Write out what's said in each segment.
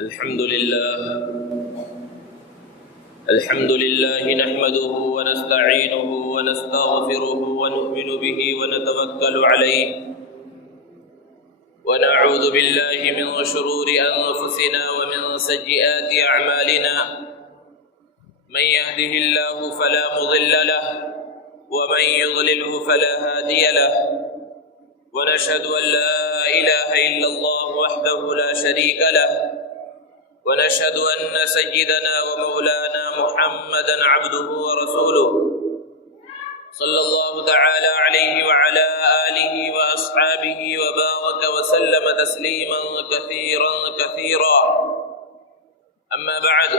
الحمد لله نحمده ونستعينه ونستغفره ونؤمن به ونتوكل عليه ونعوذ بالله من شرور أنفسنا ومن سيئات أعمالنا من يهده الله فلا مضل له ومن يضلله فلا هادي له ونشهد أن لا إله إلا الله وحده لا شريك له ونشهد أن سيدنا ومولانا محمدا عبده ورسوله صلى الله تعالى عليه وعلى آله وأصحابه وبارك وسلم تسليما كثيرا أما بعد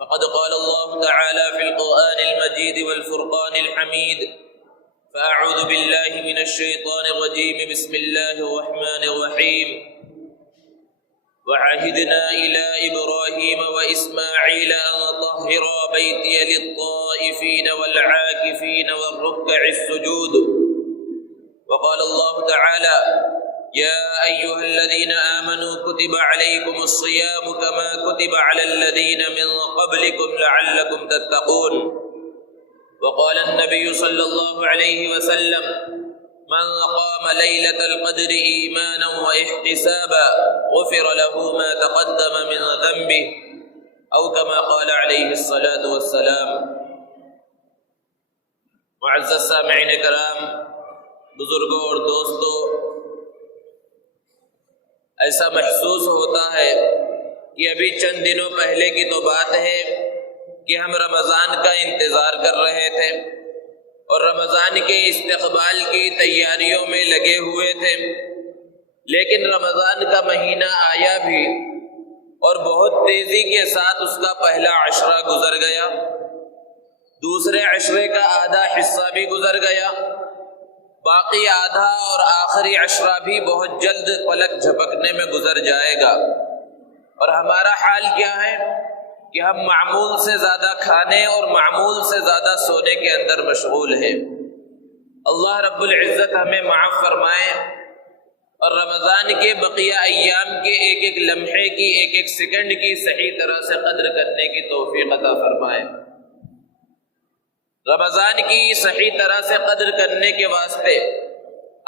فقد قال الله تعالى في القرآن المجيد والفرقان الحميد فأعوذ بالله من الشيطان الرجيم بسم الله الرحمن الرحيم وعهدنا إلى إبراهيم وإسماعيل أن طهرا بيتي للطائفين والعاكفين والركع السجود وقال الله تعالى يا أيها الذين آمنوا كتب عليكم الصيام كما كتب على الذين من قبلكم لعلكم تتقون وقال النبي صلى الله عليه وسلم من قام ليلة القدر إيمانا واحتسابا غفر له ما تقدم من ذنبه أو كما قال عليه الصلاة والسلام. معزز سامعین کرام، بزرگوں اور دوستوں، ایسا محسوس ہوتا ہے کہ ابھی چند دنوں پہلے کی تو بات ہے کہ ہم رمضان کا انتظار کر رہے تھے اور رمضان کے استقبال کی تیاریوں میں لگے ہوئے تھے، لیکن رمضان کا مہینہ آیا بھی اور بہت تیزی کے ساتھ اس کا پہلا عشرہ گزر گیا، دوسرے عشرے کا آدھا حصہ بھی گزر گیا، باقی آدھا اور آخری عشرہ بھی بہت جلد پلک جھپکنے میں گزر جائے گا، اور ہمارا حال کیا ہے کہ ہم معمول سے زیادہ کھانے اور معمول سے زیادہ سونے کے اندر مشغول ہیں۔ اللہ رب العزت ہمیں معاف فرمائے اور رمضان کے بقیہ ایام کے ایک ایک لمحے کی، ایک ایک سیکنڈ کی صحیح طرح سے قدر کرنے کی توفیق عطا فرمائے۔ رمضان کی صحیح طرح سے قدر کرنے کے واسطے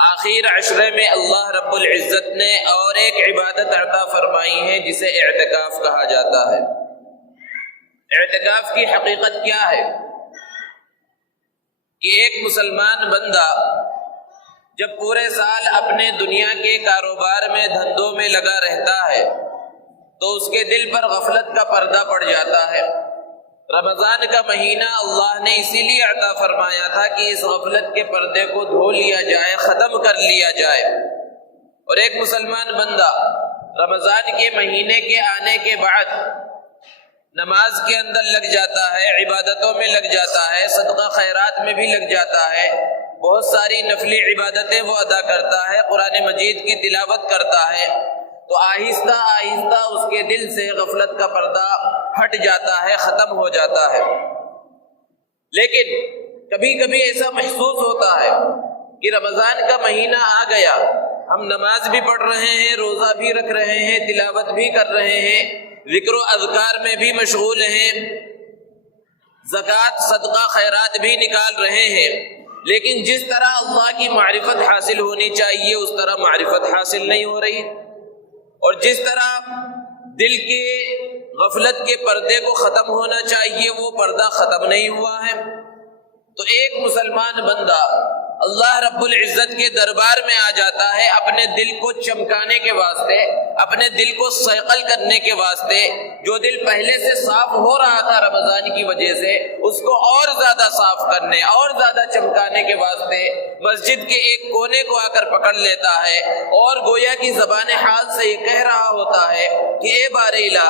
آخر عشرے میں اللہ رب العزت نے اور ایک عبادت عطا فرمائی ہے جسے اعتکاف کہا جاتا ہے۔ اعتکاف کی حقیقت کیا ہے کہ ایک مسلمان بندہ جب پورے سال اپنے دنیا کے کاروبار میں، دھندوں میں لگا رہتا ہے تو اس کے دل پر غفلت کا پردہ پڑ جاتا ہے۔ رمضان کا مہینہ اللہ نے اسی لیے عطا فرمایا تھا کہ اس غفلت کے پردے کو دھو لیا جائے، ختم کر لیا جائے، اور ایک مسلمان بندہ رمضان کے مہینے کے آنے کے بعد نماز کے اندر لگ جاتا ہے، عبادتوں میں لگ جاتا ہے، صدقہ خیرات میں بھی لگ جاتا ہے، بہت ساری نفلی عبادتیں وہ ادا کرتا ہے، قرآن مجید کی تلاوت کرتا ہے، تو آہستہ آہستہ اس کے دل سے غفلت کا پردہ ہٹ جاتا ہے، ختم ہو جاتا ہے۔ لیکن کبھی کبھی ایسا محسوس ہوتا ہے کہ رمضان کا مہینہ آ گیا، ہم نماز بھی پڑھ رہے ہیں، روزہ بھی رکھ رہے ہیں، تلاوت بھی کر رہے ہیں، ذکر و اذکار میں بھی مشغول ہیں، زکوٰۃ صدقہ خیرات بھی نکال رہے ہیں، لیکن جس طرح اللہ کی معرفت حاصل ہونی چاہیے اس طرح معرفت حاصل نہیں ہو رہی، اور جس طرح دل کے غفلت کے پردے کو ختم ہونا چاہیے وہ پردہ ختم نہیں ہوا ہے۔ تو ایک مسلمان بندہ اللہ رب العزت کے دربار میں آ جاتا ہے اپنے دل کو چمکانے کے واسطے، اپنے دل کو صیقل کرنے کے واسطے، جو دل پہلے سے صاف ہو رہا تھا رمضان کی وجہ سے اس کو اور زیادہ صاف کرنے، اور زیادہ چمکانے کے واسطے مسجد کے ایک کونے کو آ کر پکڑ لیتا ہے اور گویا کی زبان حال سے یہ کہہ رہا ہوتا ہے کہ اے بار الہ،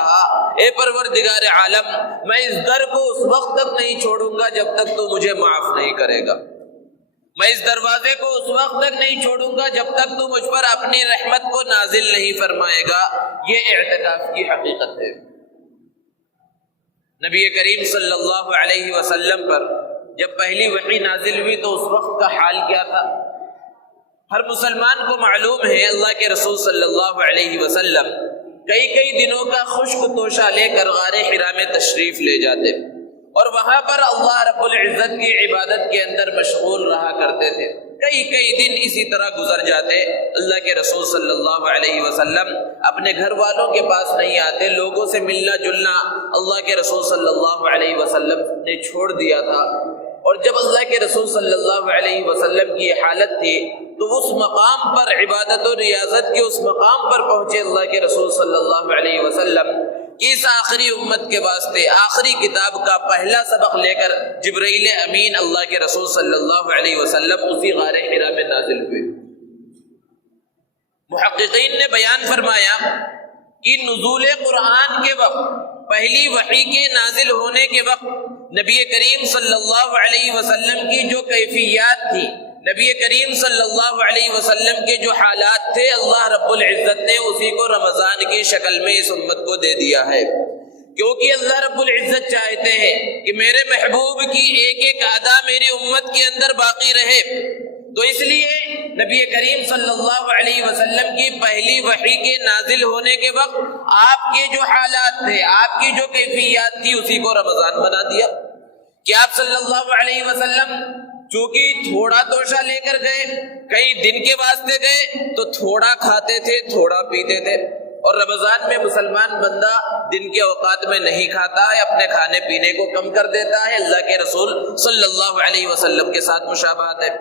اے پروردگار عالم، میں اس در کو اس وقت تک نہیں چھوڑوں گا جب تک تو مجھے معاف نہیں کرے گا، میں اس دروازے کو اس وقت تک نہیں چھوڑوں گا جب تک تو مجھ پر اپنی رحمت کو نازل نہیں فرمائے گا۔ یہ اعتکاف کی حقیقت ہے۔ نبی کریم صلی اللہ علیہ وسلم پر جب پہلی وحی نازل ہوئی تو اس وقت کا حال کیا تھا؟ ہر مسلمان کو معلوم ہے اللہ کے رسول صلی اللہ علیہ وسلم کئی دنوں کا خشک توشہ لے کر غار حرا میں تشریف لے جاتے اور وہاں پر اللہ رب العزت کی عبادت کے اندر مشغول رہا کرتے تھے۔ کئی دن اسی طرح گزر جاتے، اللہ کے رسول صلی اللہ علیہ وسلم اپنے گھر والوں کے پاس نہیں آتے، لوگوں سے ملنا جلنا اللہ کے رسول صلی اللہ علیہ وسلم نے چھوڑ دیا تھا۔ اور جب اللہ کے رسول صلی اللہ علیہ وسلم کی حالت تھی تو اس مقام پر، عبادت و ریاضت کے اس مقام پر پہنچے اللہ کے رسول صلی اللہ علیہ وسلم کہ اس آخری امت کے واسطے آخری کتاب کا پہلا سبق لے کر جبرائیل امین اللہ کے رسول صلی اللہ علیہ وسلم اسی غار حرا میں نازل ہوئے۔ محققین نے بیان فرمایا کہ نزول قرآن کے وقت، پہلی وحی کے نازل ہونے کے وقت نبی کریم صلی اللہ علیہ وسلم کی جو کیفیات تھی، نبی کریم صلی اللہ علیہ وسلم کے جو حالات تھے، اللہ رب العزت نے اسی کو رمضان کی شکل میں اس امت کو دے دیا ہے، کیونکہ اللہ رب العزت چاہتے ہیں کہ میرے محبوب کی ایک ایک ادا میری امت کے اندر باقی رہے۔ تو اس لیے نبی کریم صلی اللہ علیہ وسلم کی پہلی وحی کے نازل ہونے کے وقت آپ کے جو حالات تھے، آپ کی جو کیفیات تھی، اسی کو رمضان بنا دیا کہ آپ صلی اللہ علیہ وسلم چونکہ تھوڑا توشہ لے کر گئے، کئی دن کے واسطے گئے، تو تھوڑا کھاتے تھے، تھوڑا پیتے تھے۔ اور رمضان میں مسلمان بندہ دن کے اوقات میں نہیں کھاتا ہے، اپنے کھانے پینے کو کم کر دیتا ہے۔ اللہ کے رسول صلی اللہ علیہ وسلم کے ساتھ مشابہت ہے،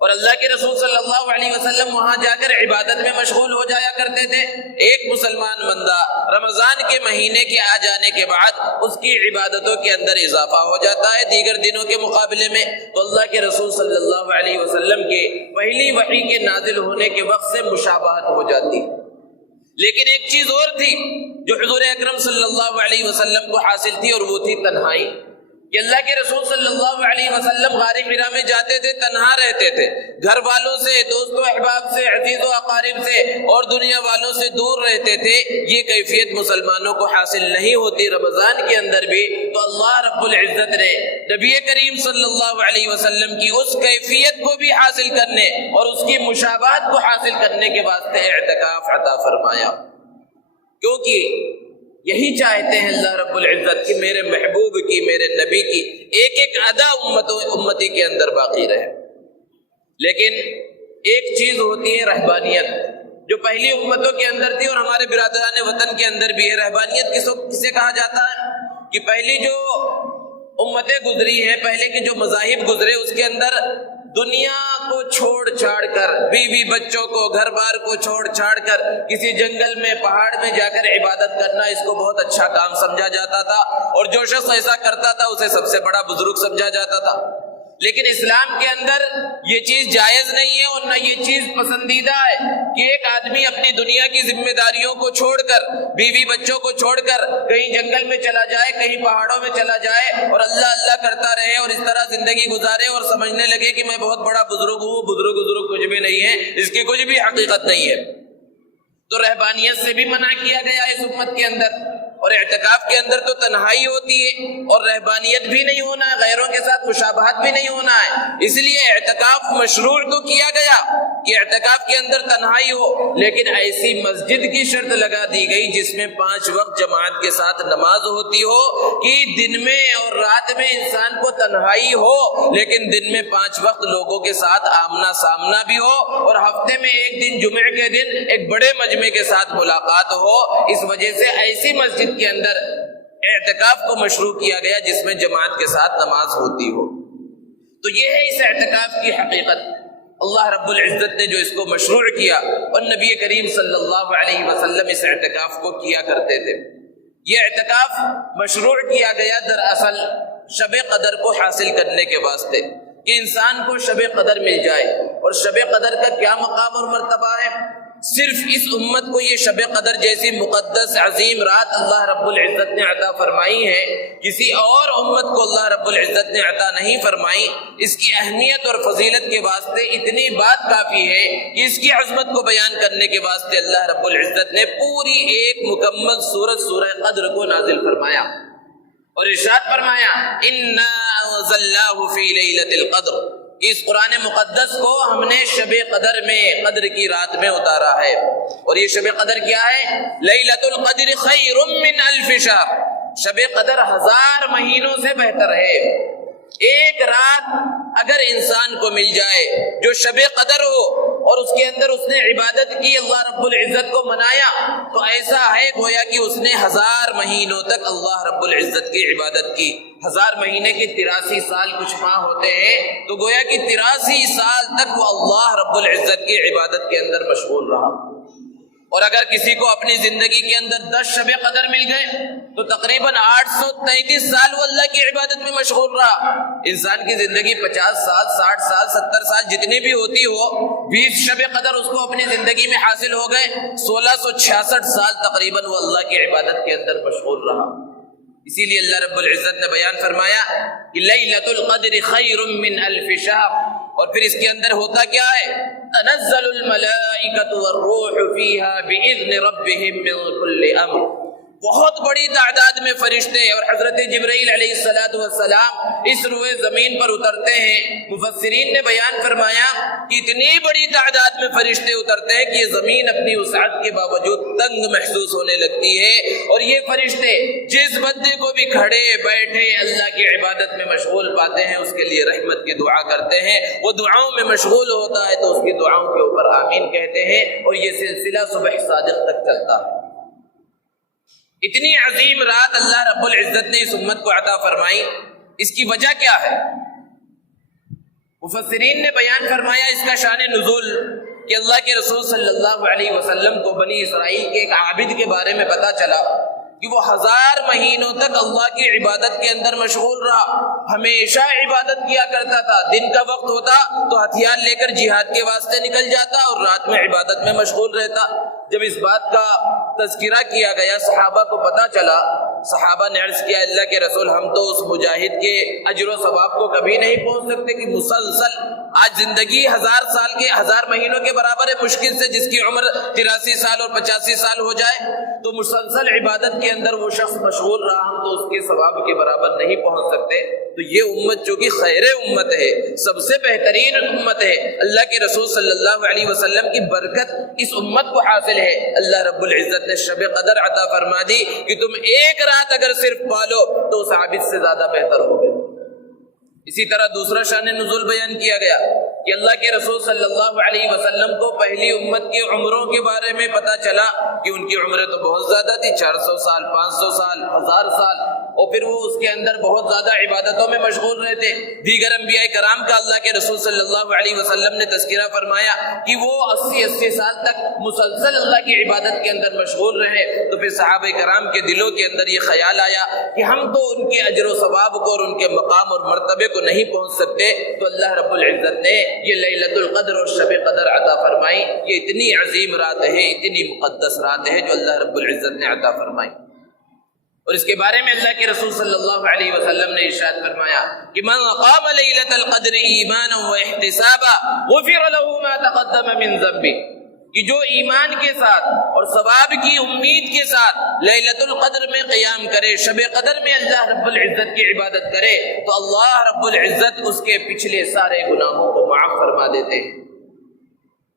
اور اللہ کے رسول صلی اللہ علیہ وسلم وہاں جا کر عبادت میں مشغول ہو جایا کرتے تھے۔ ایک مسلمان بندہ رمضان کے مہینے کے آ جانے کے بعد اس کی عبادتوں کے اندر اضافہ ہو جاتا ہے دیگر دنوں کے مقابلے میں، تو اللہ کے رسول صلی اللہ علیہ وسلم کے پہلی وحی کے نازل ہونے کے وقت سے مشابہت ہو جاتی۔ لیکن ایک چیز اور تھی جو حضور اکرم صلی اللہ علیہ وسلم کو حاصل تھی، اور وہ تھی تنہائی، کہ اللہ کے رسول صلی اللہ علیہ وسلم غار حرا میں جاتے تھے، تنہا رہتے تھے، گھر والوں سے، دوست و احباب سے، عزیز و اقارب سے اور دنیا والوں سے دور رہتے تھے۔ یہ کیفیت مسلمانوں کو حاصل نہیں ہوتی رمضان کے اندر بھی، تو اللہ رب العزت نے نبی کریم صلی اللہ علیہ وسلم کی اس کیفیت کو بھی حاصل کرنے اور اس کی مشابہت کو حاصل کرنے کے واسطے اعتکاف عطا فرمایا، کیونکہ یہی چاہتے ہیں اللہ رب العزت کہ میرے محبوب کی، میرے نبی کی ایک ایک ادا امتی کے اندر باقی رہے۔ لیکن ایک چیز ہوتی ہے رہبانیت، جو پہلی امتوں کے اندر تھی اور ہمارے برادران وطن کے اندر بھی ہے۔ رہبانیت کسے کہا جاتا ہے؟ کہ پہلی جو امتیں گزری ہیں، پہلے کے جو مذاہب گزرے، اس کے اندر دنیا کو چھوڑ چھاڑ کر، بیوی بچوں کو، گھر بار کو چھوڑ چھاڑ کر کسی جنگل میں، پہاڑ میں جا کر عبادت کرنا، اس کو بہت اچھا کام سمجھا جاتا تھا، اور جو شخص ایسا کرتا تھا اسے سب سے بڑا بزرگ سمجھا جاتا تھا۔ لیکن اسلام کے اندر یہ چیز جائز نہیں ہے اور نہ یہ چیز پسندیدہ ہے کہ ایک آدمی اپنی دنیا کی ذمہ داریوں کو چھوڑ کر، بیوی بچوں کو چھوڑ کر کہیں جنگل میں چلا جائے، کہیں پہاڑوں میں چلا جائے اور اللہ اللہ کرتا رہے اور اس طرح زندگی گزارے اور سمجھنے لگے کہ میں بہت بڑا بزرگ ہوں۔ بزرگ کچھ بھی نہیں ہے، اس کی کچھ بھی حقیقت نہیں ہے۔ تو رہبانیت سے بھی منع کیا گیا اس امت کے اندر، اور اعتکاف کے اندر تو تنہائی ہوتی ہے اور رہبانیت بھی نہیں ہونا ہے، غیروں کے ساتھ مشابہت بھی نہیں ہونا ہے۔ اس لیے اعتکاف مشروع تو کیا گیا کہ اعتکاف کے اندر تنہائی ہو، لیکن ایسی مسجد کی شرط لگا دی گئی جس میں 5 وقت جماعت کے ساتھ نماز ہوتی ہو، کہ دن میں اور رات میں انسان کو تنہائی ہو، لیکن دن میں 5 وقت لوگوں کے ساتھ آمنا سامنا بھی ہو، اور ہفتے میں ایک دن جمعے کے دن ایک بڑے مجمع کے ساتھ ملاقات ہو۔ اس وجہ سے ایسی مسجد کے اندر اعتکاف کو مشروع کیا گیا جس میں جماعت کے ساتھ نماز ہوتی ہو۔ تو یہ ہے اس اعتکاف کی حقیقت۔ اللہ رب العزت نے جو اس کو مشروع کیا، اور نبی کریم صلی اللہ علیہ وسلم اس اعتکاف کو کیا کرتے تھے۔ یہ اعتکاف مشروع کیا گیا دراصل شب قدر کو حاصل کرنے کے واسطے، کہ انسان کو شب قدر مل جائے۔ اور شب قدر کا کیا مقام اور مرتبہ ہے؟ صرف اس امت کو یہ شب قدر جیسی مقدس عظیم رات اللہ رب العزت نے عطا فرمائی ہے، کسی اور امت کو اللہ رب العزت نے عطا نہیں فرمائی۔ اس کی اہمیت اور فضیلت کے واسطے اتنی بات کافی ہے کہ اس کی عظمت کو بیان کرنے کے واسطے اللہ رب العزت نے پوری ایک مکمل سورہ قدر کو نازل فرمایا، اور ارشاد فرمایا اِنَّا أَنزَلْنَاهُ فِي لَيْلَةِ الْقَدْرِ، کہ اس قرآن مقدس کو ہم نے شب قدر میں، قدر کی رات میں اتارا ہے۔ اور یہ شب قدر کیا ہے؟ لیلۃ القدر خیر من الف شہر، شب قدر 1000 مہینوں سے بہتر ہے۔ ایک رات اگر انسان کو مل جائے جو شب قدر ہو اور اس کے اندر اس نے عبادت کی، اللہ رب العزت کو منایا، تو ایسا ہے گویا کہ اس نے 1000 مہینوں تک اللہ رب العزت کی عبادت کی۔ 1000 مہینے کے 83 سال کچھ ماہ ہوتے ہیں، تو گویا کہ 83 سال تک وہ اللہ رب العزت کی عبادت کے اندر مشغول رہا۔ اور اگر کسی کو اپنی زندگی کے اندر 10 شب قدر مل گئے تو تقریباً 833 سال وہ اللہ کی عبادت میں مشغول رہا۔ انسان کی زندگی 50 سال، 60 سال، 70 سال جتنی بھی ہوتی ہو، 20 شب قدر اس کو اپنی زندگی میں حاصل ہو گئے، 1666 سال تقریباً وہ اللہ کی عبادت کے اندر مشغول رہا۔ اسی لیے اللہ رب العزت نے بیان فرمایا کہ لیلۃ القدر خیر من الف شہر، اور پھر اس کے اندر ہوتا کیا ہے؟ تنزل الملائکۃ والروح فیہا بإذن ربہم من کل امر، بہت بڑی تعداد میں فرشتے اور حضرت جبرائیل علیہ السلام اس روئے زمین پر اترتے ہیں۔ مفسرین نے بیان فرمایا کہ اتنی بڑی تعداد میں فرشتے اترتے ہیں کہ یہ زمین اپنی وسعت کے باوجود تنگ محسوس ہونے لگتی ہے، اور یہ فرشتے جس بندے کو بھی کھڑے بیٹھے اللہ کی عبادت میں مشغول پاتے ہیں اس کے لیے رحمت کی دعا کرتے ہیں۔ وہ دعاؤں میں مشغول ہوتا ہے تو اس کی دعاؤں کے اوپر آمین کہتے ہیں، اور یہ سلسلہ صبح صادق تک چلتا ہے۔ اتنی عظیم رات اللہ رب العزت نے اس امت کو عطا فرمائی، اس کی وجہ کیا ہے؟ مفسرین نے بیان فرمایا اس کا شان نزول کہ اللہ کے رسول صلی اللہ علیہ وسلم کو بنی اسرائیل کے ایک عابد کے بارے میں پتا چلا کہ وہ 1000 مہینوں تک اللہ کی عبادت کے اندر مشغول رہا، ہمیشہ عبادت کیا کرتا تھا، دن کا وقت ہوتا تو ہتھیار لے کر جہاد کے واسطے نکل جاتا اور رات میں عبادت میں مشغول رہتا۔ جب اس بات کا تذکرہ کیا گیا، صحابہ کو پتا چلا، صحابہ نے عرض کیا اللہ کے رسول ہم تو اس مجاہد کے اجر و ثواب کو کبھی نہیں پہنچ سکتے کہ مسلسل آج زندگی 1000 سال کے 1000 مہینوں کے برابر ہے مشکل سے، جس کی عمر 83 سال اور 85 سال ہو جائے، تو مسلسل عبادت کے اندر وہ شخص مشغول رہا، ہم تو اس کے ثواب کے برابر نہیں پہنچ سکتے۔ تو یہ امت جو کہ خیر امت ہے، سب سے بہترین امت ہے، اللہ کے رسول صلی اللہ علیہ وسلم کی برکت اس امت کو حاصل ہے۔ اللہ رب العزت نے شب قدر عطا فرما دی کہ تم ایک رات اگر صرف پالو تو اس عابد سے زیادہ بہتر ہوگے۔ اسی طرح دوسرا شان نزول بیان کیا گیا کہ اللہ کے رسول صلی اللہ علیہ وسلم کو پہلی امت کی عمروں کے بارے میں پتا چلا کہ ان کی عمریں تو بہت زیادہ تھی، 400 سال، 500 سال، 1000 سال، اور پھر وہ اس کے اندر بہت زیادہ عبادتوں میں مشغول رہتے۔ دیگر انبیاء کرام کا اللہ کے رسول صلی اللہ علیہ وسلم نے تذکرہ فرمایا کہ وہ 80 سال تک مسلسل اللہ کی عبادت کے اندر مشغول رہے۔ تو پھر صحابہ کرام کے دلوں کے اندر یہ خیال آیا کہ ہم تو ان کے اجر و ثواب کو اور ان کے مقام اور مرتبے کو نہیں پہنچ سکتے، تو اللہ رب العزت نے یہ لیلۃ القدر اور شب قدر عطا فرمائی۔ یہ اتنی عظیم رات ہے، اتنی مقدس رات ہے جو اللہ رب العزت نے عطا فرمائی، اور اس کے بارے میں اللہ کے رسول صلی اللہ علیہ وسلم نے ارشاد فرمایا کہ من قام لیلۃ القدر ایمانا واحتسابا غفر له ما تقدم من ذنبه، کہ جو ایمان کے ساتھ اور ثواب کی امید کے ساتھ لیلۃ القدر میں قیام کرے، شب قدر میں اللہ رب العزت کی عبادت کرے، تو اللہ رب العزت اس کے پچھلے سارے گناہوں کو معاف فرما دیتے ہیں۔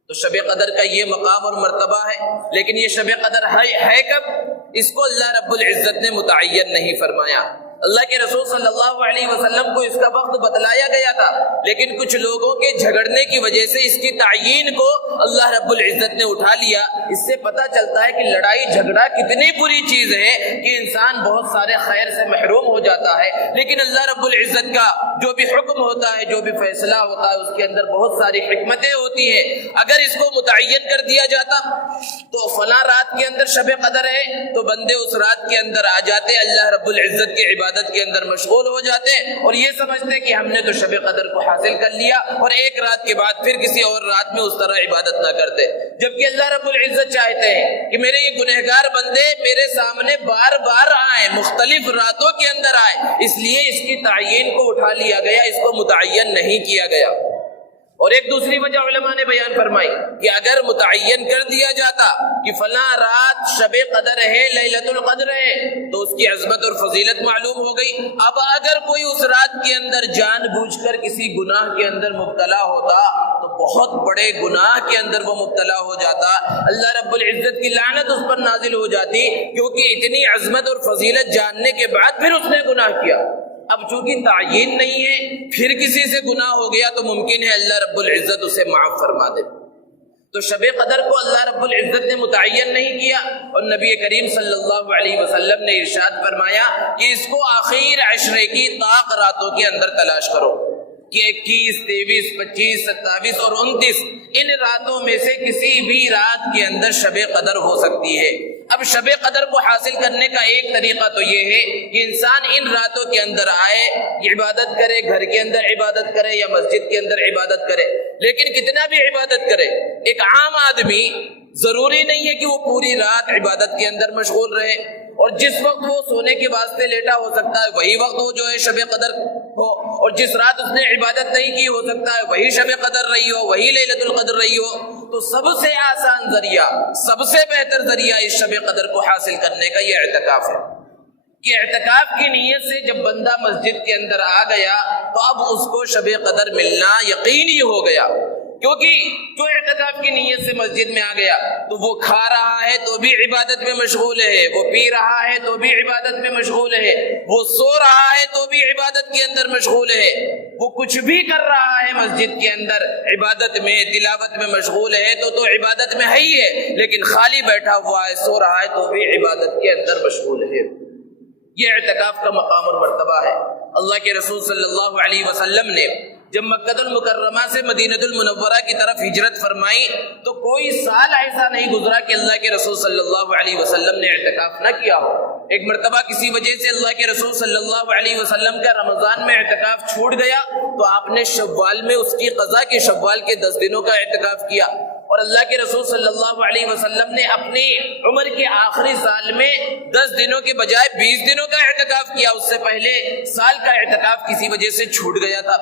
تو شب قدر کا یہ مقام اور مرتبہ ہے، لیکن یہ شب قدر ہے کب؟ اس کو اللہ رب العزت نے متعین نہیں فرمایا۔ اللہ کے رسول صلی اللہ علیہ وسلم کو اس کا وقت بتلایا گیا تھا، لیکن کچھ لوگوں کے جھگڑنے کی وجہ سے اس کی تعیین کو اللہ رب العزت نے اٹھا لیا۔ اس سے پتہ چلتا ہے کہ لڑائی جھگڑا کتنی بری چیز ہے کہ انسان بہت سارے خیر سے محروم ہو جاتا ہے، لیکن اللہ رب العزت کا جو بھی حکم ہوتا ہے، جو بھی فیصلہ ہوتا ہے، اس کے اندر بہت ساری حکمتیں ہوتی ہیں۔ اگر اس کو متعین کر دیا جاتا تو فلاں رات کے اندر شب قدر ہے تو بندے اس رات کے اندر آ جاتے، اللہ رب العزت کی عبادت کے اندر مشغول ہو جاتے اور یہ سمجھتے کہ ہم نے تو شب قدر کو حاصل کر لیا، اور ایک رات کے بعد پھر کسی اور رات میں اس طرح عبادت نہ کرتے۔ جبکہ اللہ رب العزت چاہتے ہیں کہ میرے یہ گنہگار بندے میرے سامنے بار بار آئیں، مختلف راتوں کے اندر آئیں، اس لیے اس کی تعین کو اٹھا لیا گیا، اس کو متعین نہیں کیا گیا۔ اور ایک دوسری وجہ علماء نے بیان فرمائی کہ اگر متعین کر دیا جاتا کہ فلاں رات شب قدر ہے، لیلۃ القدر ہے، تو اس کی عظمت اور فضیلت معلوم ہو گئی۔ اب اگر کوئی اس رات کے اندر جان بوجھ کر کسی گناہ کے اندر مبتلا ہوتا تو بہت بڑے گناہ کے اندر وہ مبتلا ہو جاتا، اللہ رب العزت کی لعنت اس پر نازل ہو جاتی، کیونکہ اتنی عظمت اور فضیلت جاننے کے بعد پھر اس نے گناہ کیا۔ اب چونکہ تعین نہیں ہے، پھر کسی سے گناہ ہو گیا تو ممکن ہے اللہ رب العزت اسے معاف فرما دے۔ تو شب قدر کو اللہ رب العزت نے متعین نہیں کیا، اور نبی کریم صلی اللہ علیہ وسلم نے ارشاد فرمایا کہ اس کو آخر عشرے کی طاق راتوں کے اندر تلاش کرو، کہ 21، 23، 25، 27 اور 29 ان راتوں میں سے کسی بھی رات کے اندر شب قدر ہو سکتی ہے۔ اب شب قدر کو حاصل کرنے کا ایک طریقہ تو یہ ہے کہ انسان ان راتوں کے اندر آئے، عبادت کرے، گھر کے اندر عبادت کرے یا مسجد کے اندر عبادت کرے، لیکن کتنا بھی عبادت کرے، ایک عام آدمی ضروری نہیں ہے کہ وہ پوری رات عبادت کے اندر مشغول رہے، اور جس وقت وہ سونے کے واسطے لیٹا ہو سکتا ہے وہی وقت وہ جو ہے شب قدر ہو، اور جس رات اس نے عبادت نہیں کی ہو سکتا ہے وہی شب قدر رہی ہو، وہی لیلۃ القدر رہی ہو۔ تو سب سے آسان ذریعہ، سب سے بہتر ذریعہ اس شب قدر کو حاصل کرنے کا یہ اعتکاف ہے، کہ اعتکاف کی نیت سے جب بندہ مسجد کے اندر آ گیا تو اب اس کو شب قدر ملنا یقینی ہو گیا، کیونکہ جو اعتکاف کی نیت سے مسجد میں آ گیا تو وہ کھا رہا ہے تو بھی عبادت میں مشغول ہے، وہ پی رہا ہے تو بھی عبادت میں مشغول ہے، وہ سو رہا ہے تو بھی عبادت کے اندر مشغول ہے، وہ کچھ بھی کر رہا ہے مسجد کے اندر عبادت میں، تلاوت میں مشغول ہے تو عبادت میں ہے ہی ہے، لیکن خالی بیٹھا ہوا ہے، سو رہا ہے تو بھی عبادت کے اندر مشغول ہے۔ یہ اعتکاف کا مقام اور مرتبہ ہے۔ اللہ کے رسول صلی اللہ علیہ وسلم نے جب مکہ المکرمہ سے مدینہ المنورہ کی طرف ہجرت فرمائی تو کوئی سال ایسا نہیں گزرا کہ اللہ کے رسول صلی اللہ علیہ وسلم نے اعتکاف نہ کیا ہو۔ ایک مرتبہ کسی وجہ سے اللہ کے رسول صلی اللہ علیہ وسلم کا رمضان میں اعتکاف چھوٹ گیا تو آپ نے شوال میں اس کی قضا کے شوال کے 10 دنوں کا اعتکاف کیا، اور اللہ کے رسول صلی اللہ علیہ وسلم نے اپنی عمر کے آخری سال میں 10 دنوں کے بجائے 20 دنوں کا اعتکاف کیا۔ اس سے پہلے سال کا اعتکاف کسی وجہ سے چھوٹ گیا تھا،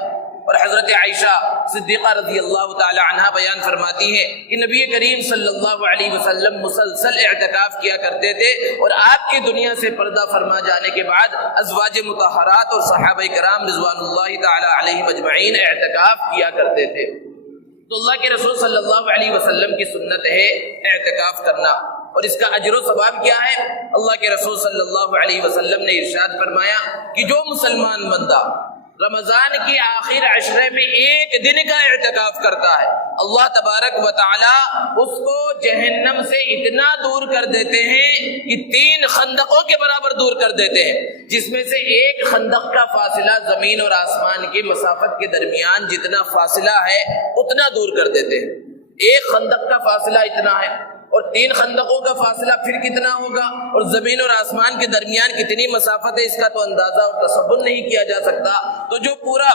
اور حضرت عائشہ صدیقہ رضی اللہ تعالی عنہا بیان فرماتی ہے کہ نبی کریم صلی اللہ علیہ وسلم مسلسل اعتکاف کیا کرتے تھے، اور آپ کی دنیا سے پردہ فرما جانے کے بعد ازواج مطہرات اور صحابہ کرام رضوان اللہ تعالی علیہم اجمعین اعتکاف کیا کرتے تھے۔ تو اللہ کے رسول صلی اللہ علیہ وسلم کی سنت ہے اعتکاف کرنا، اور اس کا اجر و ثواب کیا ہے؟ اللہ کے رسول صلی اللہ علیہ وسلم نے ارشاد فرمایا کہ جو مسلمان بندہ رمضان کی آخر عشرے میں ایک دن کا اعتکاف کرتا ہے، اللہ تبارک و تعالی اس کو جہنم سے اتنا دور کر دیتے ہیں کہ 3 خندقوں کے برابر دور کر دیتے ہیں، جس میں سے ایک خندق کا فاصلہ زمین اور آسمان کی مسافت کے درمیان جتنا فاصلہ ہے اتنا دور کر دیتے ہیں۔ ایک خندق کا فاصلہ اتنا ہے، اور 3 خندقوں کا فاصلہ پھر کتنا ہوگا، اور زمین اور آسمان کے درمیان کتنی مسافت ہے، اس کا تو اندازہ اور تصور نہیں کیا جا سکتا۔ تو جو پورا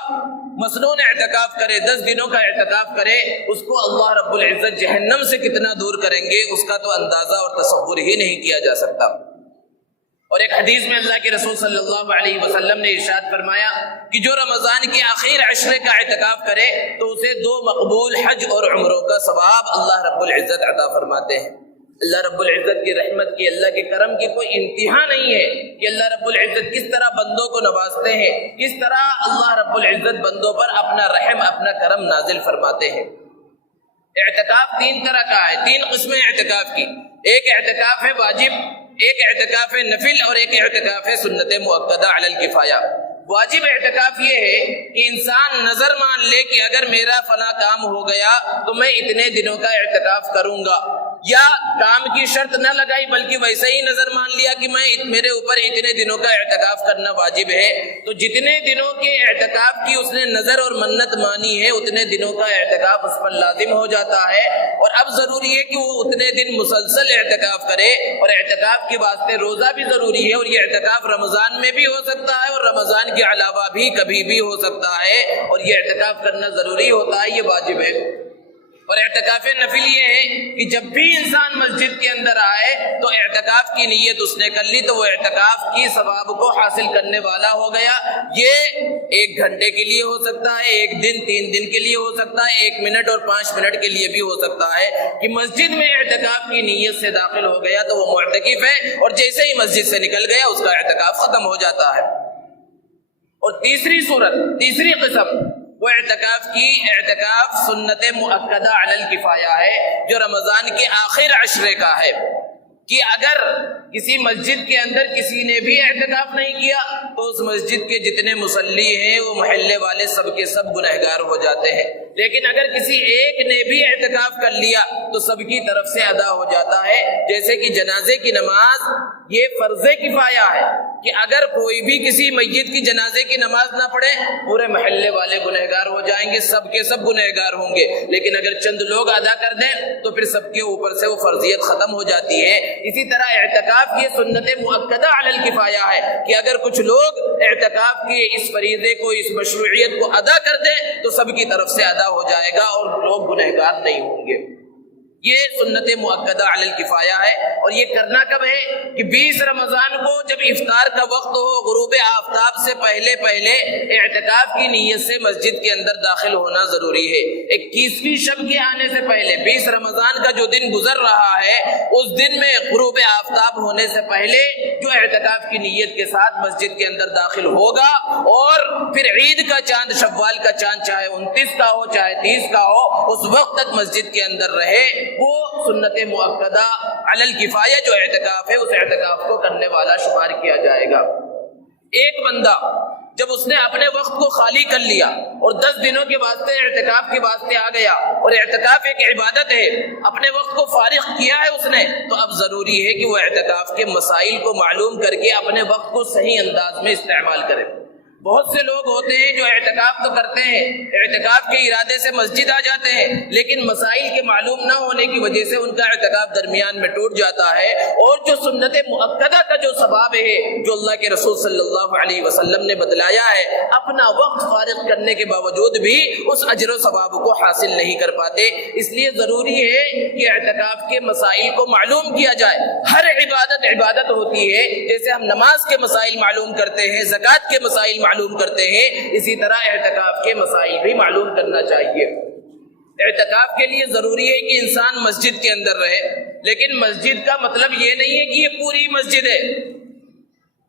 مسنون اعتکاف کرے، 10 دنوں کا اعتکاف کرے، اس کو اللہ رب العزت جہنم سے کتنا دور کریں گے اس کا تو اندازہ اور تصور ہی نہیں کیا جا سکتا۔ اور ایک حدیث میں اللہ کے رسول صلی اللہ علیہ وسلم نے ارشاد فرمایا کہ جو رمضان کے آخر عشرے کا اعتکاف کرے تو اسے 2 مقبول حج اور عمروں کا ثواب اللہ رب العزت عطا فرماتے ہیں۔ اللہ رب العزت کی رحمت کی، اللہ کے کرم کی کوئی انتہا نہیں ہے کہ اللہ رب العزت کس طرح بندوں کو نوازتے ہیں، کس طرح اللہ رب العزت بندوں پر اپنا رحم، اپنا کرم نازل فرماتے ہیں۔ اعتکاف 3 طرح کا ہے، 3 قسمیں اعتکاف کی۔ ایک اعتکاف ہے واجب، ایک اعتکاف ہے نفل، اور ایک اعتکاف ہے سنت مؤکدہ علی الکفایہ۔ واجب اعتکاف یہ ہے کہ انسان نظر مان لے کہ اگر میرا فلاں کام ہو گیا تو میں اتنے دنوں کا اعتکاف کروں گا، یا کام کی شرط نہ لگائی بلکہ ویسے ہی نظر مان لیا کہ میرے اوپر اتنے دنوں کا اعتکاف کرنا واجب ہے، تو جتنے دنوں کے اعتکاف کی اس نے نظر اور منت مانی ہے اتنے دنوں کا اعتکاف اس پر لازم ہو جاتا ہے۔ اور اب ضروری ہے کہ وہ اتنے دن مسلسل اعتکاف کرے، اور اعتکاف کے واسطے روزہ بھی ضروری ہے، اور یہ اعتکاف رمضان میں بھی ہو سکتا ہے اور رمضان کے علاوہ بھی کبھی بھی ہو سکتا ہے، اور یہ اعتکاف کرنا ضروری ہوتا ہے، یہ واجب ہے۔ اور اعتکاف نفل یہ ہے کہ جب بھی انسان مسجد کے اندر آئے تو اعتکاف کی نیت اس نے کر لی تو وہ اعتکاف کی ثواب کو حاصل کرنے والا ہو گیا۔ یہ 1 گھنٹے کے لیے ہو سکتا ہے، 1 دن 3 دن کے لیے ہو سکتا ہے، 1 منٹ اور 5 منٹ کے لیے بھی ہو سکتا ہے کہ مسجد میں اعتکاف کی نیت سے داخل ہو گیا تو وہ معتکف ہے، اور جیسے ہی مسجد سے نکل گیا اس کا اعتکاف ختم ہو جاتا ہے۔ اور تیسری صورت، تیسری قسم وہ اعتکاف سنت مؤکدہ علی الکفایہ ہے، جو رمضان کے آخر عشرے کا ہے، کہ اگر کسی مسجد کے اندر کسی نے بھی اعتکاف نہیں کیا تو اس مسجد کے جتنے مصلی ہیں وہ محلے والے سب کے سب گنہگار ہو جاتے ہیں، لیکن اگر کسی ایک نے بھی اعتکاف کر لیا تو سب کی طرف سے ادا ہو جاتا ہے۔ جیسے کہ جنازے کی نماز یہ فرض کفایہ ہے کہ اگر کوئی بھی کسی میت کی جنازے کی نماز نہ پڑھے پورے محلے والے گنہگار ہو جائیں گے، سب کے سب گنہگار ہوں گے، لیکن اگر چند لوگ ادا کر دیں تو پھر سب کے اوپر سے وہ فرضیت ختم ہو جاتی ہے۔ اسی طرح اعتکاف یہ سنت مؤکدہ علی الکفایہ ہے کہ اگر کچھ لوگ اعتکاف کے اس فریضے کو، اس مشروعیت کو ادا کر دیں تو سب کی طرف سے ادا ہو جائے گا اور لوگ گنہگار نہیں ہوں گے۔ یہ سنت مؤکدہ علی الکفایہ ہے، اور یہ کرنا کب ہے کہ 20 رمضان کو جب افطار کا وقت ہو، غروب آفتاب سے پہلے اعتکاف کی نیت سے مسجد کے اندر داخل ہونا ضروری ہے۔ 21ویں شب کے آنے سے پہلے 20 رمضان کا جو دن گزر رہا ہے اس دن میں غروب آفتاب ہونے سے پہلے جو اعتکاف کی نیت کے ساتھ مسجد کے اندر داخل ہوگا، اور پھر عید کا چاند، شوال کا چاند، چاہے 29 کا ہو چاہے 30 کا ہو، اس وقت تک مسجد کے اندر رہے، وہ سنت مؤکدہ علی الکفایہ جو اعتکاف ہے اس اعتکاف کو کرنے والا شمار کیا جائے گا۔ ایک بندہ جب اس نے اپنے وقت کو خالی کر لیا اور 10 دنوں کے واسطے اعتکاف کے واسطے آ گیا، اور اعتکاف ایک عبادت ہے، اپنے وقت کو فارغ کیا ہے اس نے، تو اب ضروری ہے کہ وہ اعتکاف کے مسائل کو معلوم کر کے اپنے وقت کو صحیح انداز میں استعمال کرے۔ بہت سے لوگ ہوتے ہیں جو اعتکاف تو کرتے ہیں، اعتکاف کے ارادے سے مسجد آ جاتے ہیں، لیکن مسائل کے معلوم نہ ہونے کی وجہ سے ان کا اعتکاف درمیان میں ٹوٹ جاتا ہے، اور جو سنت مؤکدہ کا جو ثواب ہے جو اللہ کے رسول صلی اللہ علیہ وسلم نے بتلایا ہے، اپنا وقت فارغ کرنے کے باوجود بھی اس اجر و ثواب کو حاصل نہیں کر پاتے۔ اس لیے ضروری ہے کہ اعتکاف کے مسائل کو معلوم کیا جائے۔ ہر عبادت ہوتی ہے، جیسے ہم نماز کے مسائل معلوم کرتے ہیں، زکوٰۃ کے مسائل معلوم کرتے ہیں، اسی طرح اعتکاف کے مسائل بھی معلوم کرنا چاہیے۔ اعتکاف کے لیے ضروری ہے کہ انسان مسجد کے اندر رہے، لیکن مسجد کا مطلب یہ نہیں ہے کہ یہ پوری مسجد ہے۔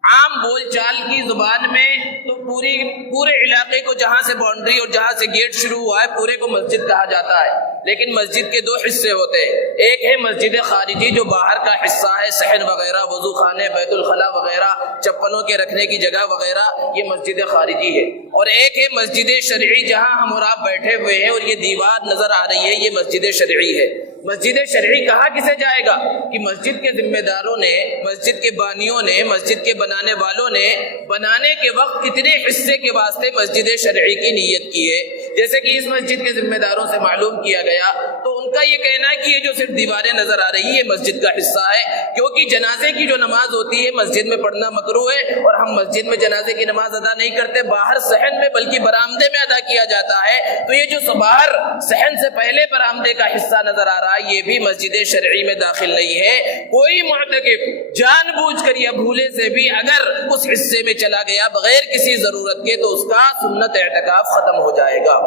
عام بول چال کی زبان میں تو پورے علاقے کو جہاں سے باؤنڈری اور جہاں سے گیٹ شروع ہوا ہے پورے کو مسجد کہا جاتا ہے، لیکن مسجد کے 2 حصے ہوتے ہیں۔ ایک ہے مسجد خارجی جو باہر کا حصہ ہے، صحن وغیرہ، وضو خانے، بیت الخلاء وغیرہ، چپلوں کے رکھنے کی جگہ وغیرہ، یہ مسجد خارجی ہے۔ اور ایک ہے مسجد شرعی جہاں ہم اور آپ بیٹھے ہوئے ہیں اور یہ دیوار نظر آ رہی ہے، یہ مسجد شرعی ہے۔ مسجد شرعی کہا کسے جائے گا کہ مسجد کے ذمہ داروں نے، مسجد کے بانیوں نے، مسجد کے بنانے والوں نے بنانے کے وقت کتنے حصے کے واسطے مسجد شرعی کی نیت کی ہے۔ جیسے کہ اس مسجد کے ذمہ داروں سے معلوم کیا گیا تو ان کا یہ کہنا ہے کہ یہ جو صرف دیواریں نظر آ رہی ہے یہ مسجد کا حصہ ہے، کیونکہ جنازے کی جو نماز ہوتی ہے مسجد میں پڑھنا مکروہ ہے، اور ہم مسجد میں جنازے کی نماز ادا نہیں کرتے، باہر صحن میں بلکہ برآمدے میں ادا کیا جاتا ہے۔ تو یہ جو باہر صحن سے پہلے برآمدے کا حصہ نظر آ رہا ہے یہ بھی مسجد شرعی میں داخل نہیں ہے۔ کوئی معتکف جان بوجھ کر یا بھولے سے بھی اگر اس حصے میں چلا گیا بغیر کسی ضرورت کے تو اس کا سنت اعتکاف ختم ہو جائے گا۔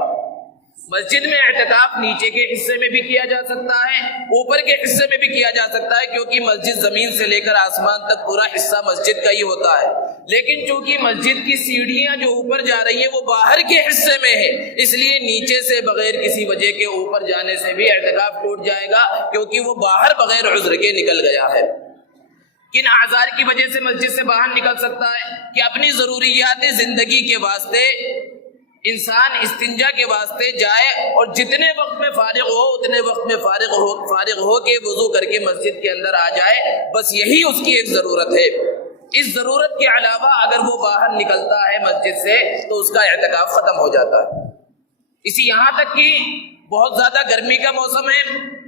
مسجد میں اعتکاف نیچے کے حصے میں بھی کیا جا سکتا ہے، اوپر کے حصے میں بھی کیا جا سکتا ہے، کیونکہ مسجد زمین سے لے کر آسمان تک پورا حصہ مسجد کا ہی ہوتا ہے، لیکن چونکہ مسجد کی سیڑھیاں جو اوپر جا رہی ہیں وہ باہر کے حصے میں ہے، اس لیے نیچے سے بغیر کسی وجہ کے اوپر جانے سے بھی اعتکاف ٹوٹ جائے گا، کیونکہ وہ باہر بغیر عذر کے نکل گیا ہے۔ کن اعذار کی وجہ سے مسجد سے باہر نکل سکتا ہے کہ اپنی ضروریات زندگی کے واسطے انسان استنجا کے واسطے جائے اور جتنے وقت میں فارغ ہو اتنے وقت میں فارغ ہو کے وضو کر کے مسجد کے اندر آ جائے، بس یہی اس کی ایک ضرورت ہے۔ اس ضرورت کے علاوہ اگر وہ باہر نکلتا ہے مسجد سے تو اس کا اعتکاف ختم ہو جاتا ہے۔ اسی یہاں تک کہ بہت زیادہ گرمی کا موسم ہے،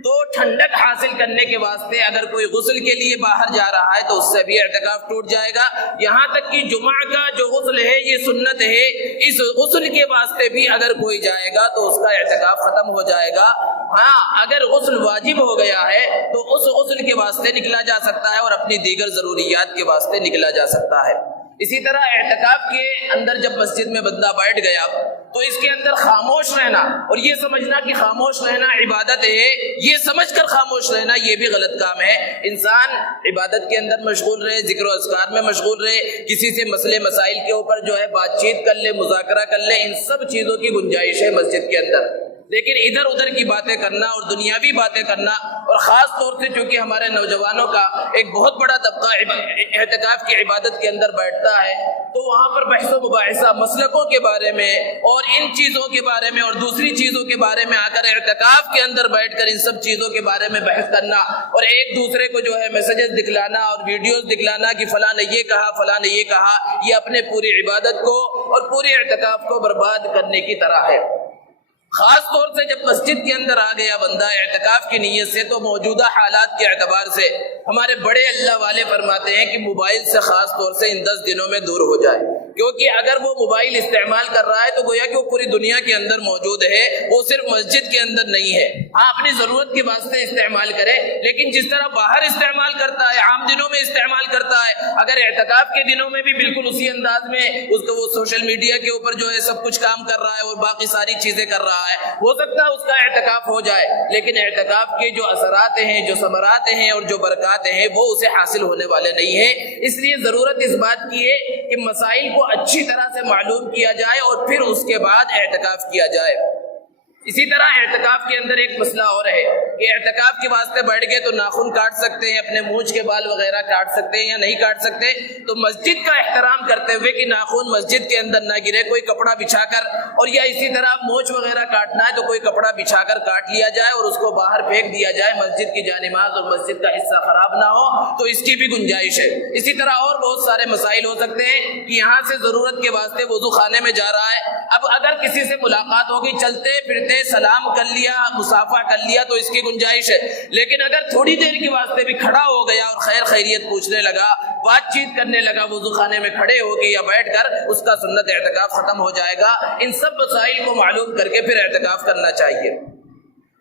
تو ٹھنڈک حاصل کرنے کے واسطے اگر کوئی غسل کے لیے باہر جا رہا ہے تو اس سے بھی اعتکاف ٹوٹ جائے گا۔ یہاں تک کہ جمعہ کا جو غسل ہے یہ سنت ہے، اس غسل کے واسطے بھی اگر کوئی جائے گا تو اس کا اعتکاف ختم ہو جائے گا۔ ہاں اگر غسل واجب ہو گیا ہے تو اس غسل کے واسطے نکلا جا سکتا ہے اور اپنی دیگر ضروریات کے واسطے نکلا جا سکتا ہے۔ اسی طرح اعتکاف کے اندر جب مسجد میں بندہ بیٹھ گیا تو اس کے اندر خاموش رہنا اور یہ سمجھنا کہ خاموش رہنا عبادت ہے، یہ سمجھ کر خاموش رہنا یہ بھی غلط کام ہے۔ انسان عبادت کے اندر مشغول رہے، ذکر و اذکار میں مشغول رہے، کسی سے مسئلے مسائل کے اوپر جو ہے بات چیت کر لے، مذاکرہ کر لے، ان سب چیزوں کی گنجائش ہے مسجد کے اندر۔ لیکن ادھر ادھر کی باتیں کرنا اور دنیاوی باتیں کرنا، اور خاص طور سے چونکہ ہمارے نوجوانوں کا ایک بہت بڑا طبقہ اعتکاف کی عبادت کے اندر بیٹھتا ہے، تو وہاں پر بحث و مباحثہ مسلکوں کے بارے میں اور ان چیزوں کے بارے میں اور دوسری چیزوں کے بارے میں آ کر اعتکاف کے اندر بیٹھ کر ان سب چیزوں کے بارے میں بحث کرنا اور ایک دوسرے کو جو ہے میسیجز دکھلانا اور ویڈیوز دکھلانا کہ فلاں نے یہ کہا فلاں نے یہ کہا، یہ اپنے پوری عبادت کو اور پورے اعتکاف کو برباد کرنے کی طرح ہے۔ خاص طور سے جب مسجد کے اندر آ گیا بندہ اعتکاف کی نیت سے، تو موجودہ حالات کے اعتبار سے ہمارے بڑے اللہ والے فرماتے ہیں کہ موبائل سے خاص طور سے ان 10 دنوں میں دور ہو جائے، کیونکہ اگر وہ موبائل استعمال کر رہا ہے تو گویا کہ وہ پوری دنیا کے اندر موجود ہے، وہ صرف مسجد کے اندر نہیں ہے۔ ہاں اپنی ضرورت کے واسطے استعمال کرے، لیکن جس طرح باہر استعمال کرتا ہے، عام دنوں میں استعمال کرتا ہے، اگر اعتکاف کے دنوں میں بھی بالکل اسی انداز میں اس کو وہ سوشل میڈیا کے اوپر جو ہے سب کچھ کام کر رہا ہے اور باقی ساری چیزیں کر رہا ہے، ہو سکتا ہے اس کا اعتکاف ہو جائے، لیکن اعتکاف کے جو اثرات ہیں، جو ثمرات ہیں اور جو برکات ہیں وہ اسے حاصل ہونے والے نہیں ہیں۔ اس لیے ضرورت اس بات کی ہے کہ مسائل کو اچھی طرح سے معلوم کیا جائے اور پھر اس کے بعد اعتکاف کیا جائے۔ اسی طرح اعتکاف کے اندر ایک مسئلہ اور ہے کہ اعتکاف کے واسطے بیٹھ گئے تو ناخن کاٹ سکتے ہیں، اپنے مونچھ کے بال وغیرہ کاٹ سکتے ہیں یا نہیں کاٹ سکتے، تو مسجد کا احترام کرتے ہوئے کہ ناخن مسجد کے اندر نہ گرے، کوئی کپڑا بچھا کر، اور یا اسی طرح مونچھ وغیرہ کاٹنا ہے تو کوئی کپڑا بچھا کر کاٹ لیا جائے اور اس کو باہر پھینک دیا جائے، مسجد کی جانماز اور مسجد کا حصہ خراب نہ ہو، تو اس کی بھی گنجائش ہے۔ اسی طرح اور بہت سارے مسائل ہو سکتے ہیں کہ یہاں سے ضرورت کے واسطے وضو خانے میں جا رہا ہے، اب اگر کسی سے ملاقات ہوگی، چلتے پھرتے سلام کر لیا، مصافحہ کر لیا تو اس کی گنجائش ہے، لیکن اگر تھوڑی دیر کے واسطے بھی کھڑا ہو گیا اور خیر خیریت پوچھنے لگا، بات چیت کرنے لگا وضو خانے میں کھڑے ہو کے یا بیٹھ کر، اس کا سنت اعتکاف ختم ہو جائے گا۔ ان سب مسائل کو معلوم کر کے پھر اعتکاف کرنا چاہیے۔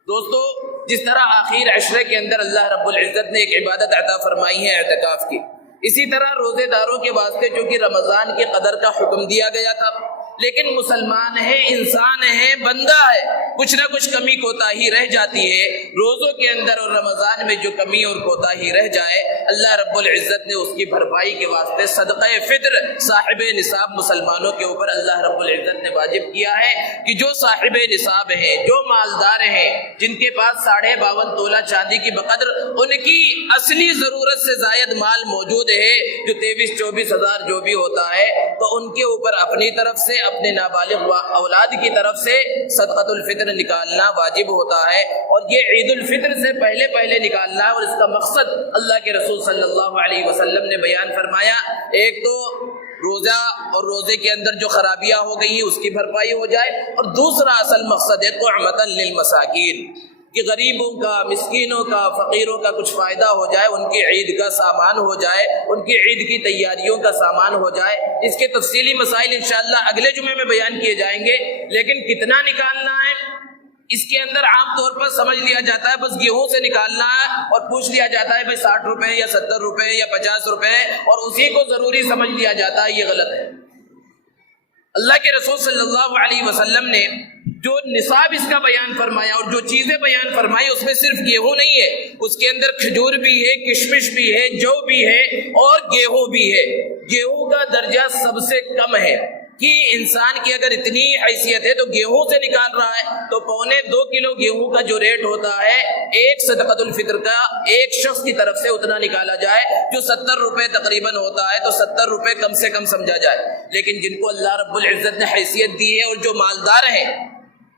دوستو، جس طرح آخر عشرے کے اندر اللہ رب العزت نے ایک عبادت عطا فرمائی ہے اعتکاف کی، اسی طرح روزے داروں کے واسطے چونکہ رمضان کی قدر کا حکم دیا گیا تھا، لیکن مسلمان ہے، انسان ہے، بندہ ہے، کچھ نہ کچھ کمی کوتاہی رہ جاتی ہے۔ روزوں کے اندر اور رمضان میں جو کمی اور کوتاہی رہ جائے، اللہ رب العزت نے اس کی بھرپائی کے واسطے صدقہ فطر صاحب نصاب مسلمانوں کے اوپر اللہ رب العزت نے واجب کیا ہے کہ جو صاحب نصاب ہیں، جو مالدار ہیں، جن کے پاس 52.5 تولہ چاندی کی بقدر ان کی اصلی ضرورت سے زائد مال موجود ہے، جو 23-24 ہزار جو بھی ہوتا ہے، تو ان کے اوپر اپنی طرف سے، اپنے نابالغ اولاد کی طرف سے صدقۃ الفطر نکالنا واجب ہوتا ہے، اور یہ عید الفطر سے پہلے پہلے نکالنا ہے، اور اس کا مقصد اللہ کے رسول صلی اللہ علیہ وسلم نے بیان فرمایا، ایک تو روزہ اور روزے کے اندر جو خرابیاں ہو گئی ہیں اس کی بھرپائی ہو جائے، اور دوسرا اصل مقصد ہے طعمۃ للمساکین، کہ غریبوں کا، مسکینوں کا، فقیروں کا کچھ فائدہ ہو جائے، ان کی عید کا سامان ہو جائے، ان کی عید کی تیاریوں کا سامان ہو جائے۔ اس کے تفصیلی مسائل انشاءاللہ اگلے جمعے میں بیان کیے جائیں گے، لیکن کتنا نکالنا ہے اس کے اندر عام طور پر سمجھ لیا جاتا ہے بس گیہوں سے نکالنا ہے، اور پوچھ لیا جاتا ہے بھائی 60 روپے یا 70 روپے یا 50 روپے، اور اسی کو ضروری سمجھ لیا جاتا ہے، یہ غلط ہے۔ اللہ کے رسول صلی اللہ علیہ وسلم نے جو نصاب اس کا بیان فرمایا اور جو چیزیں بیان فرمائی، اس میں صرف گیہوں نہیں ہے، اس کے اندر کھجور بھی ہے، کشمش بھی ہے، جو بھی ہے، اور گیہوں بھی ہے۔ گیہوں کا درجہ سب سے کم ہے کہ انسان کی اگر اتنی حیثیت ہے تو گیہوں سے نکال رہا ہے تو 1.25 کلو گیہوں کا جو ریٹ ہوتا ہے ایک صدقۃ الفطر کا ایک شخص کی طرف سے اتنا نکالا جائے، جو 70 روپے تقریباً ہوتا ہے، تو 70 روپے کم سے کم سمجھا جائے۔ لیکن جن کو اللہ رب العزت نے حیثیت دی ہے اور جو مالدار ہیں،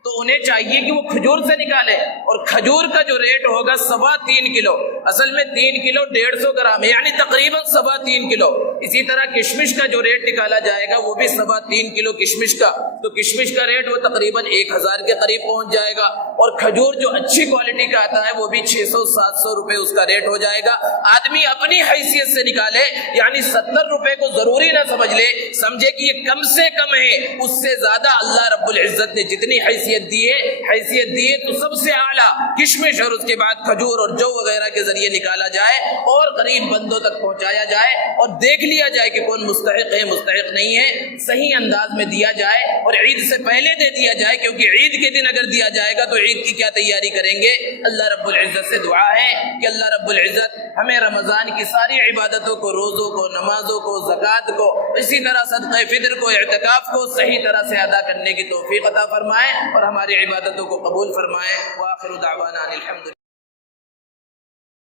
تو انہیں چاہیے کہ وہ کھجور سے نکالے، اور کھجور کا جو ریٹ ہوگا 3.25 کلو، اصل میں 3 کلو 150 گرام ہے، یعنی تقریباً 3.25 کلو، اسی طرح کشمش کا جو ریٹ نکالا جائے گا وہ بھی 3.25 کلو کشمش کا، تو کشمش کا ریٹ وہ تقریباً 1000 کے قریب پہنچ جائے گا، اور کھجور جو اچھی کوالٹی کا آتا ہے وہ بھی 600-700 روپے اس کا ریٹ ہو جائے گا۔ آدمی اپنی حیثیت سے نکالے، یعنی 70 روپے کو ضروری نہ سمجھ لے، سمجھے کہ یہ کم سے کم ہے، اس سے زیادہ اللہ رب العزت نے جتنی حیثیت دی ہے تو سب سے اعلیٰ کشمش اور اس کے بعد کھجور اور جو وغیرہ کے ذریعے نکالا جائے اور غریب بندوں تک پہنچایا جائے، اور دیکھ لیا جائے کہ کون مستحق ہے مستحق نہیں ہے، صحیح انداز میں دیا جائے، اور عید سے پہلے دے دیا جائے، کیونکہ عید کے دن اگر دیا جائے گا تو عید کی کیا تیاری کریں گے۔ اللہ رب العزت سے دعا ہے کہ اللہ رب العزت ہمیں رمضان کی ساری عبادتوں کو، روزوں کو، نمازوں کو، زکوٰۃ کو، اسی طرح صدقہ فطر کو، اعتکاف کو صحیح طرح سے ادا کرنے کی توفیق عطا فرمائے اور ہماری عبادتوں کو قبول فرمائے۔ وآخر دعوانا ان الحمد